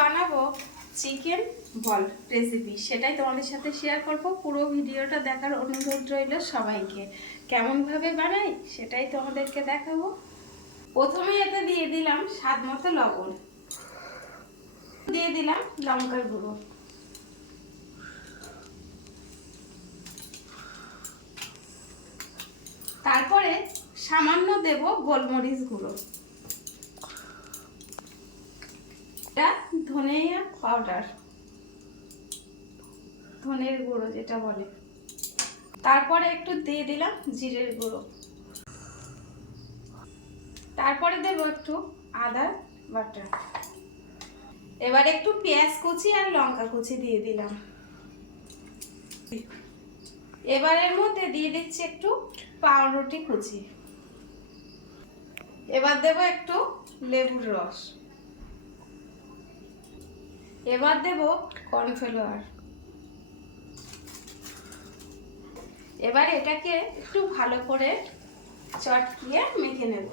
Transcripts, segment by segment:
বানাবো চিকেন বল রেসিপি, সেটাই তোমাদের সাথে শেয়ার করব। পুরো ভিডিওটা দেখার অনুরোধ রইল সবাইকে। কেমনভাবে বানাই সেটাই তোমাদেরকে দেখাবো। প্রথমেই এতে দিয়ে দিলাম স্বাদ মতো লবণ, দিয়ে দিলাম লঙ্কার গুঁড়ো, তারপরে সামান্য দেব গোলমরিচ গুঁড়ো, এটা ধনিয়া পাউডার, ধনের গুঁড়ো যেটা বলে, তারপরে একটু দিয়ে দিলাম জিরের গুঁড়ো, তারপরে দেব একটু আদা বাটা, এবার একটু পেঁয়াজ কুচি আর লঙ্কা কুচি দিয়ে দিলাম। এবার এর মধ্যে দিয়ে দিচ্ছি একটু পাউরুটি কুচি, এবার দেব একটু লেবুর রস, এবার দেব কর্নফ্লাওয়ার। এবার এটাকে একটু ভালো করে চটকিয়ে মেখে নেব।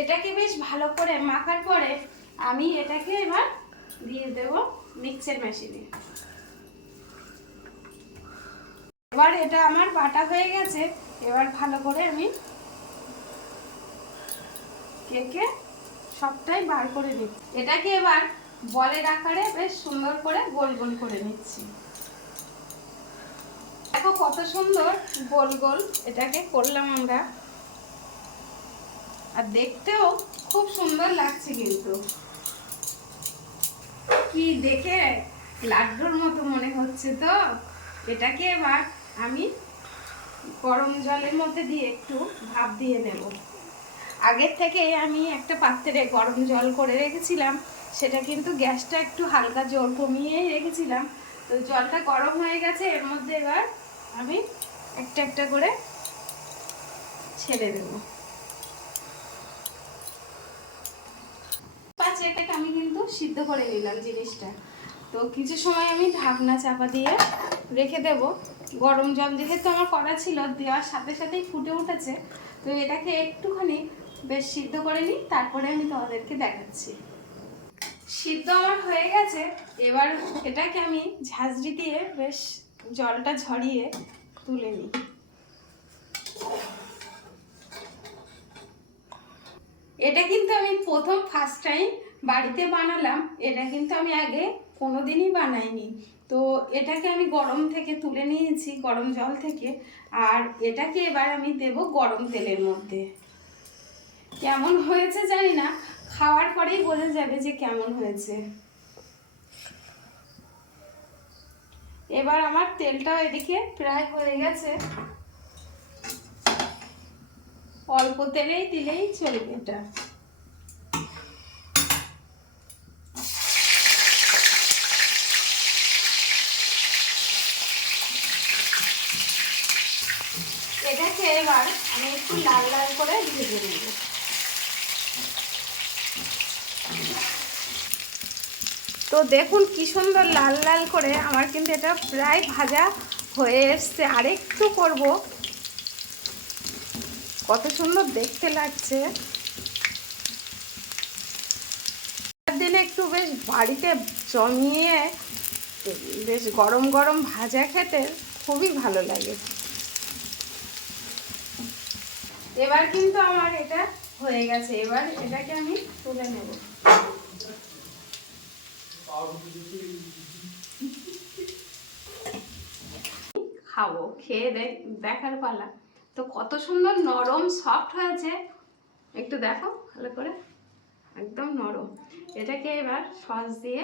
এটাকে বেশ ভালো করে মাখার পরে আমি এটাকে এবার দিয়ে দেব মিক্সচার মেশিনে। এবার এটা আমার বাটা হয়ে গেছে, এবার ভালো করে আমি কেকে সবটাই বার করে নিই। এটাকে এবার বলের আকারে বেশ সুন্দর করে গোল গোল করে নিচ্ছি। দেখো কত সুন্দর গোল গোল এটাকে করলাম আমরা, আর দেখতেও খুব সুন্দর লাগছে। কিন্তু কি দেখে লাড্ডুর মতো মনে হচ্ছে। তো এটাকে এবার আমি গরম জলের মধ্যে দিয়ে একটু ভাপ দিয়ে নেব। আগের থেকে আমি একটা পাত্রে গরম জল করে রেখেছিলাম, সেটা কিন্তু গ্যাসটা একটু হালকা জল কমিয়ে রেখেছিলাম। তো জলটা গরম হয়ে গেছে, এর মধ্যে এবার আমি একটা একটা করে ছেড়ে দেব। এটাকে আমি কিন্তু সিদ্ধ করে নিলাম জিনিসটা। তো কিছু সময় আমি ঢাকনা চাপা দিয়ে রেখে দেব। গরম জল যেহেতু আমার করা ছিল, দেওয়ার সাথে সাথেই ফুটে উঠেছে। তো এটাকে একটুখানি বেশ সিদ্ধ করে নিই, তারপরে আমি তোমাদেরকে দেখাচ্ছি। সিদ্ধ আমার হয়ে গেছে, এবার এটাকে আমি ঝাঁঝরি দিয়ে বেশ জলটা ঝরিয়ে তুলে নিই। এটা কিন্তু আমি প্রথম ফার্স্ট টাইম বাড়িতে বানালাম। এটা কিন্তু আমি আগে কোনোদিনই বানাইনি। তো এটাকে আমি গরম থেকে তুলে নিয়েছি, গরম জল থেকে। আর এটাকে এবার আমি দেব গরম তেলের মধ্যে। কেমন হয়েছে জানি না, খাওয়ার পরেই বোঝা যাবে যে কেমন হয়েছে। এবার আমার তেলটাও এদিকে প্রায় হয়ে গেছে, অল্প তেলেই দিলেই চলবে এটা। এটাকে এবার আমি একটু লাল লাল করে ভেজে নেব। তো দেখুন কি সুন্দর লাল লাল করে আমার কিন্তু এটা প্রায় ভাজা হয়ে এসছে। আরেকটু করব, কত সুন্দর দেখতে লাগছে। দিনে একটু বেশ বাড়িতে জমিয়ে বেশ গরম গরম ভাজা খেতে খুবই ভালো লাগে। এবার কিন্তু আমার এটা হয়ে গেছে, এবার এটাকে আমি তুলে নেব। খাবো, খেয়ে দেখার পালা। তো কত সুন্দর নরম সফট হয়েছে, একটু দেখো ভালো করে, একদম নরম। এটাকে এবার সস দিয়ে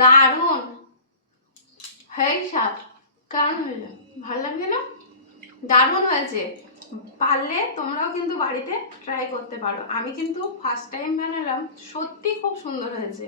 দারুণ হয়ে স্বাদ। কারণ ভালো লাগছে না? দারুণ হয়েছে। পারলে তোমরাও কিন্তু বাড়িতে ট্রাই করতে পারো। আমি কিন্তু ফার্স্ট টাইম বানালাম, সত্যি খুব সুন্দর হয়েছে।